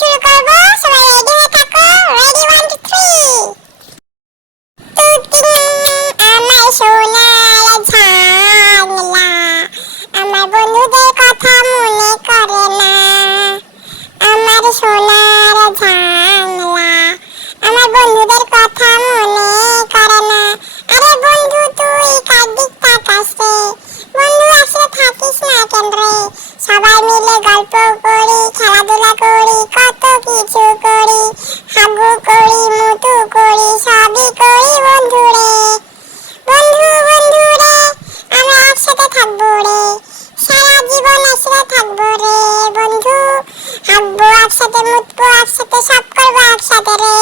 শুরু করব, সবাই রেডি হয়ে থাকো। রেডি 1 2 3। তুতিং আমার সোনার জানলা, আমার বন্ধুদের কথা মনে করে না। আমার সোনার জানলা, আমার বন্ধুদের কথা মনে করে না। আরে বন্ধু তুই কার দিক তাকাস রে? বন্ধু আসলে থাকিস না কেন রে? সবাই মিলে গল্প করি, খেলাধুলা করি, কত কিছু করি, হাগু করি, মুতু করি, সবই করি বন্ধু রে। বন্ধু বন্ধু রে, আমরা একসাথে থাকবো রে, সারা জীবন একসাথে থাকবো রে বন্ধু। হাগবো একসাথে, মুতবো একসাথে, সব করবো একসাথে রে।